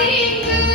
sing